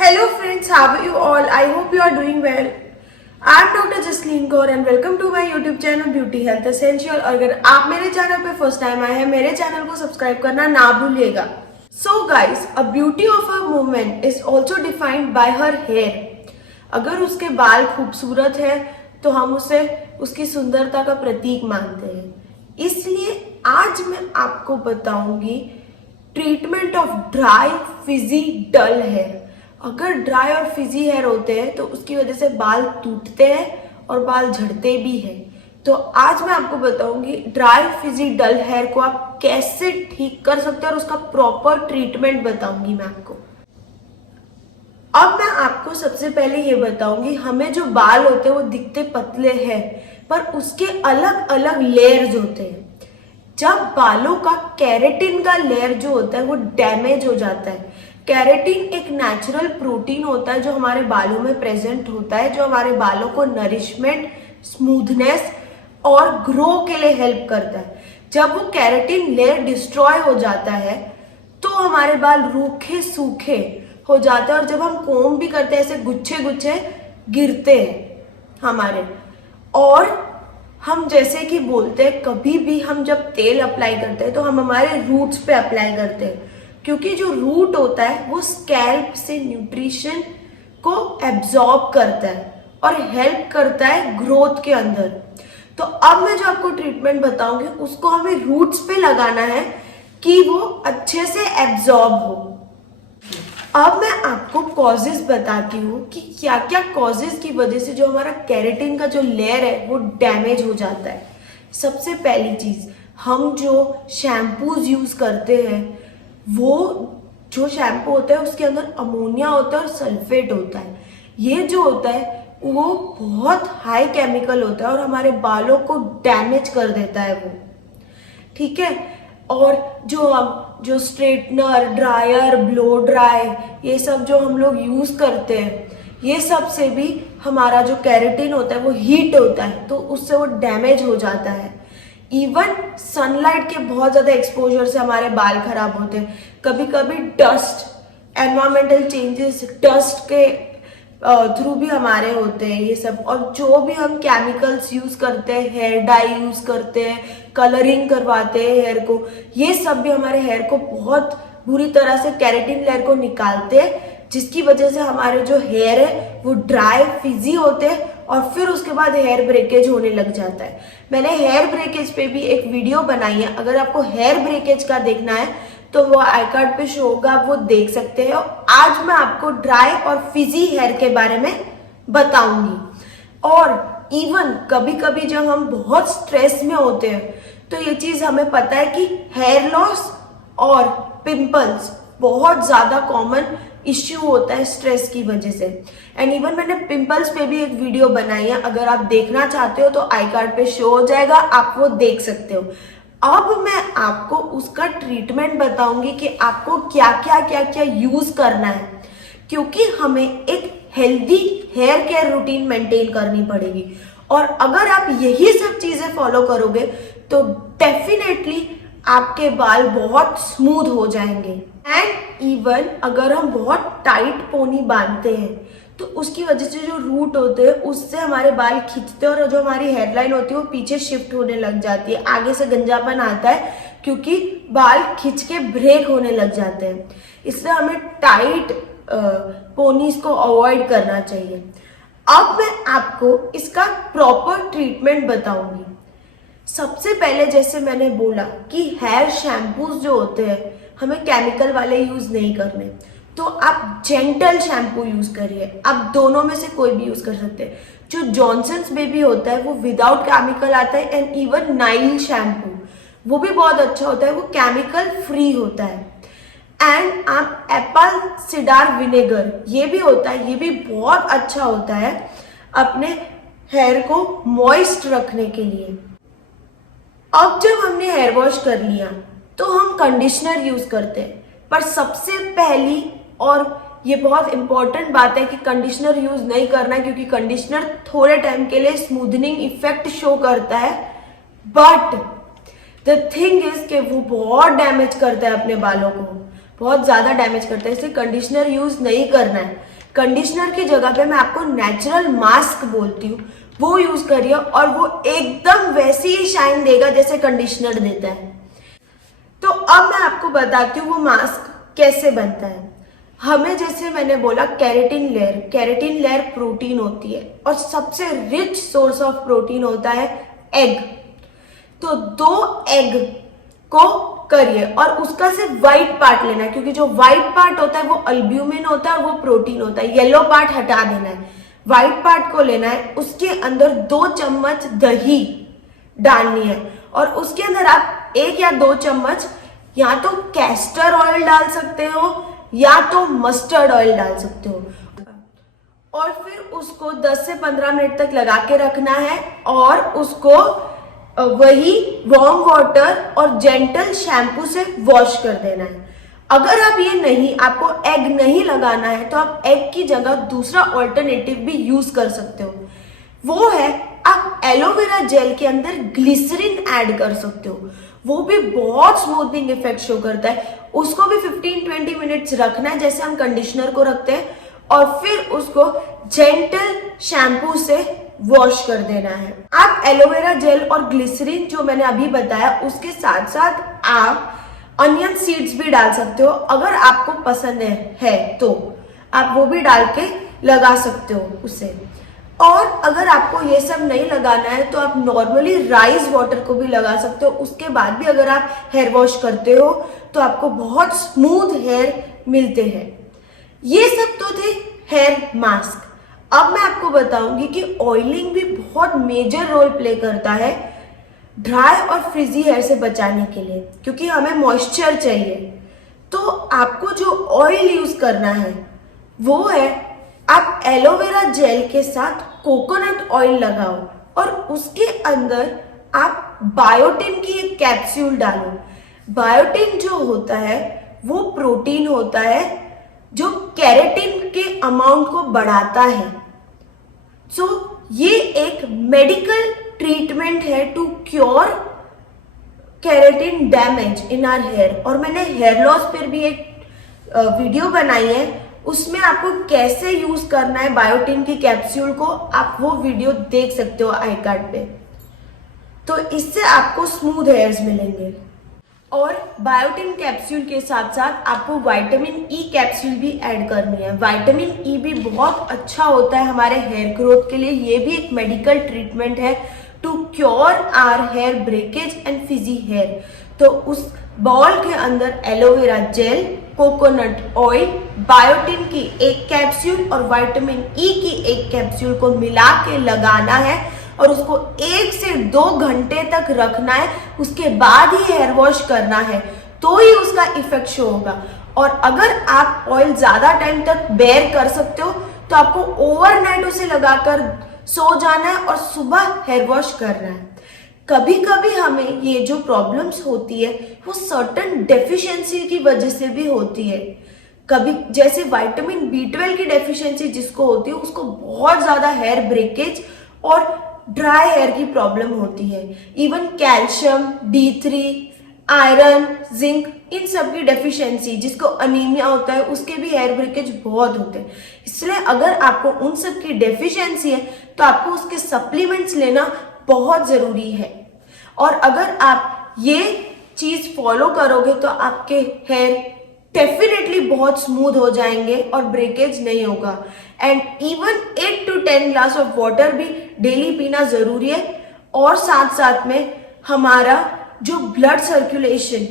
Hello friends, how are you all? I hope you are doing well. I am Dr. Jasleen Kaur and welcome to my YouTube channel Beauty Health Essential. और अगर आप मेरे channel पे first time आए हैं, मेरे channel को subscribe करना ना भूलिएगा. So guys, a beauty of a woman is also defined by her hair. अगर उसके बाल खूबसूरत है तो हम उसे उसकी सुंदरता का प्रतीक मानते हैं. इसलिए आज मैं आपको बताऊंगी treatment of dry frizzy dull hair. अगर ड्राई और फिजी हेयर होते हैं तो उसकी वजह से बाल टूटते हैं और बाल झड़ते भी हैं. तो आज मैं आपको बताऊंगी ड्राई फिजी डल हेयर को आप कैसे ठीक कर सकते हैं और उसका प्रॉपर ट्रीटमेंट बताऊंगी मैं आपको. अब मैं आपको सबसे पहले ये बताऊंगी, हमें जो बाल होते हैं वो दिखते पतले हैं पर उसके अलग अलग लेयर्स होते हैं. जब बालों का केराटिन का लेयर जो होता है वो डैमेज हो जाता है. केराटिन एक नेचुरल प्रोटीन होता है जो हमारे बालों में प्रेजेंट होता है, जो हमारे बालों को नरिशमेंट, स्मूथनेस और ग्रो के लिए हेल्प करता है. जब वो केराटिन लेयर डिस्ट्रॉय हो जाता है तो हमारे बाल रूखे सूखे हो जाते हैं और जब हम कोम भी करते हैं ऐसे गुच्छे गुच्छे गिरते हैं हमारे. और हम जैसे कि बोलते हैं कभी भी हम जब तेल अप्लाई करते हैं तो हम हमारे रूट्स पे अप्लाई करते हैं, क्योंकि जो रूट होता है वो स्कैल्प से न्यूट्रिशन को एब्जॉर्ब करता है और हेल्प करता है ग्रोथ के अंदर. तो अब मैं जो आपको ट्रीटमेंट बताऊंगी उसको हमें रूट्स पे लगाना है कि वो अच्छे से एब्जॉर्ब हो. अब मैं आपको कॉजेज बताती हूँ कि क्या क्या कॉजेज की वजह से जो हमारा केराटिन का जो लेयर है वो डैमेज हो जाता है. सबसे पहली चीज, हम जो शैम्पूज यूज करते हैं वो जो शैम्पू होता है उसके अंदर अमोनिया होता है और सल्फेट होता है. ये जो होता है वो बहुत हाई केमिकल होता है और हमारे बालों को डैमेज कर देता है वो. ठीक है. और जो स्ट्रेटनर, ड्रायर, ब्लो ड्राई, ये सब जो हम लोग यूज करते हैं, ये सब से भी हमारा जो केराटिन होता है वो हीट होता है तो उससे वो डैमेज हो जाता है. इवन सनलाइट के बहुत ज्यादा एक्सपोजर से हमारे बाल खराब होते हैं. कभी कभी डस्ट, एनवायरमेंटल चेंजेस, डस्ट के थ्रू भी हमारे होते हैं ये सब. और जो भी हम केमिकल्स यूज करते हैं, हेयर डाई यूज करते हैं, कलरिंग करवाते हैं हेयर को, ये सब भी हमारे हेयर को बहुत बुरी तरह से केराटिन लेयर को निकालते हैं, जिसकी वजह से हमारे जो हेयर है वो ड्राई फिजी होते हैं और फिर उसके बाद हेयर ब्रेकेज होने लग जाता है. मैंने हेयर ब्रेकेज पे भी एक वीडियो बनाई है, अगर आपको हेयर ब्रेकेज का देखना है तो वो आई कार्ड पे शो होगा, आप वो देख सकते हैं. आज मैं आपको ड्राई और फिजी हेयर के बारे में बताऊंगी. और इवन कभी कभी जब हम बहुत स्ट्रेस में होते हैं तो ये चीज हमें पता है कि हेयर लॉस और पिंपल्स बहुत ज्यादा कॉमन इश्यू होता है स्ट्रेस की वजह से. एंड इवन मैंने पिंपल्स पे भी एक वीडियो बनाई है, अगर आप देखना चाहते हो तो आई कार्ड पे शो हो जाएगा, आप वो देख सकते हो. अब मैं आपको उसका ट्रीटमेंट बताऊंगी कि आपको क्या क्या यूज करना है, क्योंकि हमें एक healthy hair care routine maintain करनी पड़ेगी. और अगर आप यही सब चीजें फॉलो करोगे तो डेफिनेटली आपके बाल बहुत स्मूथ हो जाएंगे. एंड इवन अगर हम बहुत टाइट पोनी बांधते हैं तो उसकी वजह से जो रूट होते हैं उससे हमारे बाल खींचते हैं और जो हमारी हेयरलाइन होती है वो पीछे शिफ्ट होने लग जाती है, आगे से गंजापन आता है क्योंकि बाल खींच के ब्रेक होने लग जाते हैं. इसलिए हमें टाइट पोनीज को अवॉइड करना चाहिए. अब मैं आपको इसका प्रॉपर ट्रीटमेंट बताऊंगी. सबसे पहले जैसे मैंने बोला कि हेयर शैम्पूज जो होते हैं हमें केमिकल वाले यूज नहीं करने, तो आप जेंटल शैम्पू यूज करिए. आप दोनों में से कोई भी यूज कर सकते हैं. जो जॉनसन्स बेबी होता है वो विदाउट केमिकल आता है. एंड इवन नाइल शैम्पू वो भी बहुत अच्छा होता है, वो केमिकल फ्री होता है. एंड आप एप्पल सिडार विनेगर ये भी होता है, ये भी बहुत अच्छा होता है अपने हेयर को मॉइस्ट रखने के लिए. अब जब हमने हेयर वॉश कर लिया तो हम कंडीशनर यूज करते हैं, पर सबसे पहली और ये बहुत इंपॉर्टेंट बात है कि कंडीशनर यूज नहीं करना है, क्योंकि कंडीशनर थोड़े टाइम के लिए स्मूथनिंग इफेक्ट शो करता है, बट द थिंग इज कि वो बहुत डैमेज करता है अपने बालों को. बहुत ज़्यादा डैमेज करता है, इसलिए कंडीशनर यूज़ नहीं करना है। कंडीशनर की जगह पे मैं आपको नेचुरल मास्क बोलती हूँ, वो यूज़ करिए और वो एकदम वैसी ही शाइन देगा जैसे कंडीशनर देता है। तो अब मैं आपको बताती हूँ वो मास्क कैसे बनता है। हमें, जैसे मैंने बोला, केराटिन लेयर प्रोटीन होती है और सबसे रिच सोर्स ऑफ प्रोटीन होता है एग। तो 2 एग को करिए और उसका सिर्फ व्हाइट पार्ट लेना है, क्योंकि जो व्हाइट पार्ट होता है वो अल्ब्यूमिन होता है और वो प्रोटीन होता है। येलो पार्ट हटा देना है, व्हाइट पार्ट को लेना है। उसके अंदर 2 चम्मच दही डालनी है और उसके अंदर आप 1 या 2 चम्मच या तो कैस्टर ऑयल डाल सकते हो या तो मस्टर्ड ऑयल डाल सकते हो और फिर उसको 10 से 15 मिनट तक लगा के रखना है और उसको वही वार्म वाटर और जेंटल शैम्पू से वॉश कर देना है। अगर आप आपको एग नहीं लगाना है तो आप एग की जगह दूसरा ऑल्टरनेटिव भी यूज कर सकते हो। वो है, आप एलोवेरा जेल के अंदर ग्लिसरीन ऐड कर सकते हो, वो भी बहुत स्मूथनिंग इफेक्ट शो करता है। उसको भी 15-20 मिनट्स रखना है जैसे हम कंडीशनर को रखते हैं और फिर उसको जेंटल शैम्पू से वॉश कर देना है। आप एलोवेरा जेल और ग्लिसरीन जो मैंने अभी बताया उसके साथ साथ आप अनियन सीड्स भी डाल सकते हो, अगर आपको पसंद है तो आप वो भी डाल के लगा सकते हो उसे। और अगर आपको ये सब नहीं लगाना है तो आप नॉर्मली राइस वाटर को भी लगा सकते हो। उसके बाद भी अगर आप हेयर वॉश करते हो तो आपको बहुत स्मूथ हेयर मिलते हैं। ये सब तो थे हेयर मास्क। अब मैं आपको बताऊंगी कि ऑयलिंग भी बहुत मेजर रोल प्ले करता है ड्राई और फ्रिजी हेयर से बचाने के लिए, क्योंकि हमें मॉइस्चर चाहिए। तो आपको जो ऑयल यूज करना है वो है, आप एलोवेरा जेल के साथ कोकोनट ऑयल लगाओ और उसके अंदर आप बायोटिन की एक कैप्सूल डालो। बायोटिन जो होता है वो प्रोटीन होता है जो केराटिन के अमाउंट को बढ़ाता है। सो ये एक मेडिकल ट्रीटमेंट है to cure keratin damage in our hair. और मैंने हेयर लॉस पर भी एक वीडियो बनाई है, उसमें आपको कैसे यूज करना है बायोटिन की कैप्सूल को, आप वो वीडियो देख सकते हो आई कार्ड पे। तो इससे आपको स्मूथ हेयर्स मिलेंगे। और बायोटिन कैप्सूल के साथ साथ आपको विटामिन ई कैप्सूल भी ऐड करनी है। विटामिन ई भी बहुत अच्छा होता है हमारे हेयर ग्रोथ के लिए। ये भी एक मेडिकल ट्रीटमेंट है to cure our hair breakage and frizzy hair. तो उस बॉल के अंदर aloe vera gel, coconut oil, biotin की एक कैप्सूल और विटामिन ई की एक कैप्सूल को मिला के लगाना है और उसको 1 से 2 घंटे तक रखना है। उसके बाद ही हेयर वॉश करना है तो ही उसका इफेक्ट शो होगा। और अगर आप ऑयल ज्यादा टाइम तक बेयर कर सकते हो तो आपको ओवरनाइट उसे लगाकर सो जाना है और सुबह हेयर वॉश करना है। कभी कभी हमें ये जो प्रॉब्लम्स होती है वो सर्टेन डेफिशिएंसी की वजह से भी होती है। कभी जैसे विटामिन B12 की डेफिशिएंसी जिसको होती है उसको बहुत ज्यादा हेयर ब्रेकेज और ड्राई हेयर की प्रॉब्लम होती है। Even calcium, D3, iron, zinc, इन सब की डेफिशिएंसी जिसको अनीमिया होता है उसके भी हेयर ब्रेकेज बहुत होते हैं। इसलिए अगर आपको उन सब की डेफिशिएंसी है तो आपको उसके सप्लीमेंट्स लेना बहुत जरूरी है। और अगर आप ये चीज फॉलो करोगे तो आपके हेयर डेफिनेटली बहुत स्मूथ हो जाएंगे और ब्रेकेज नहीं होगा। And even 8 to 10 glass of water भी डेली पीना जरूरी है। और साथ साथ में हमारा जो ब्लड सर्कुलेशन,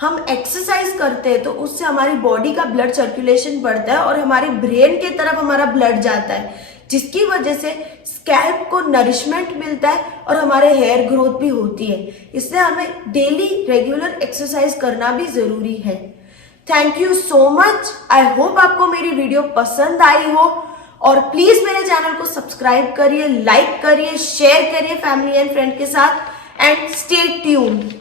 हम एक्सरसाइज करते हैं तो उससे हमारी बॉडी का ब्लड सर्कुलेशन बढ़ता है और हमारे ब्रेन के तरफ हमारा ब्लड जाता है, जिसकी वजह से स्कैल्प को नरिशमेंट मिलता है और हमारे हेयर ग्रोथ भी होती है। इसलिए हमें डेली रेगुलर एक्सरसाइज करना भी जरूरी है। Thank you so much. I hope आपको मेरी वीडियो पसंद आई हो और प्लीज मेरे चैनल को सब्सक्राइब करिए, लाइक करिए, शेयर करिए फैमिली एंड फ्रेंड के साथ एंड स्टे ट्यून्ड।